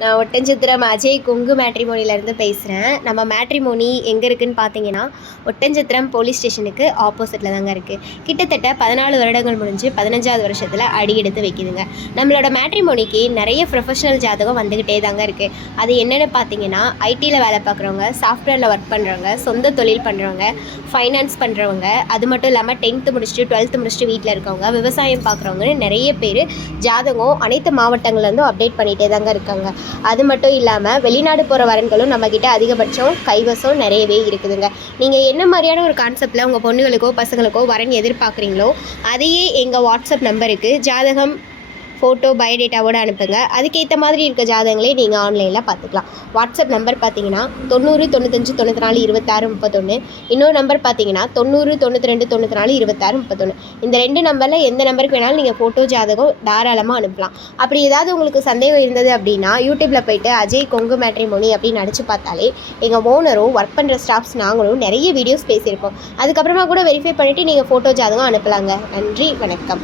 நான் ஒட்டன்சத்திரம் அஜய் கொங்கு மேட்ரிமோனிலேருந்து பேசுகிறேன். நம்ம மேட்ரிமோனி எங்கே இருக்குதுன்னு பார்த்தீங்கன்னா, ஒட்டன்சத்திரம் போலீஸ் ஸ்டேஷனுக்கு ஆப்போசிட்டில் தாங்க இருக்குது. கிட்டத்தட்ட 14 வருடங்கள் முடிஞ்சு 15வது வருஷத்தில் அடி எடுத்து வைக்குதுங்க. நம்மளோட மேட்ரிமோனிக்கு நிறைய ப்ரொஃபஷனல் ஜாதகம் வந்துக்கிட்டே தாங்க இருக்குது. அது என்னென்னு பார்த்தீங்கன்னா, ஐடியில் வேலை பார்க்குறவங்க, சாஃப்ட்வேரில் ஒர்க் பண்ணுறவங்க, சொந்த தொழில் பண்ணுறவங்க, ஃபைனான்ஸ் பண்ணுறவங்க, அது மட்டும் இல்லாமல் 10th முடிச்சுட்டு 12th முடிச்சுட்டு வீட்டில் இருக்கவங்க, விவசாயம் பார்க்குறவங்கன்னு நிறைய பேர் ஜாதகம் அனைத்து மாவட்டங்கள்லேருந்தும் அப்டேட் பண்ணிகிட்டே தாங்க இருக்காங்க. அது மட்டும் இல்லாமல் வெளிநாடு போகிற வரன்களும் நம்மக்கிட்ட அதிகபட்சம் கைவசம் நிறையவே இருக்குதுங்க. நீங்கள் என்ன மாதிரியான ஒரு கான்செப்டில் உங்கள் பொண்ணுகளுக்கோ பசங்களுக்கோ வரன் எதிர்பார்க்குறீங்களோ அதையே எங்கள் வாட்ஸ்அப் நம்பருக்கு ஜாதகம் ஃபோட்டோ பயோடேட்டாவோடு அனுப்புங்க. அதுக்கேற்ற மாதிரி இருக்க ஜாதகங்களே நீங்கள் ஆன்லைனில் பார்த்துக்கலாம். வாட்ஸ்அப் நம்பர் பார்த்தீங்கன்னா 90 95 94 26 31. இன்னொரு நம்பர் பார்த்தீங்கன்னா 90 92 94 26 31. இந்த 2 நம்பரில் எந்த நம்பருக்கு வேணாலும் நீங்கள் ஃபோட்டோ ஜாதகம் தாராளமாக அனுப்பலாம். அப்படி ஏதாவது உங்களுக்கு சந்தேகம் இருந்தது அப்படின்னா யூடியூப்பில் போய்ட்டு அஜய் கொங்கு மேட்ரிமோனி அப்படின்னு அடித்து பார்த்தாலே எங்கள் ஓனரும் ஒர்க் பண்ணுற ஸ்டாஃப்ஸ் நாங்களும் நிறைய வீடியோஸ் பேசியிருப்போம். அதுக்கப்புறமா கூட வெரிஃபை பண்ணிவிட்டு நீங்கள் ஃபோட்டோ ஜாதகம் அனுப்பலாங்க. நன்றி, வணக்கம்.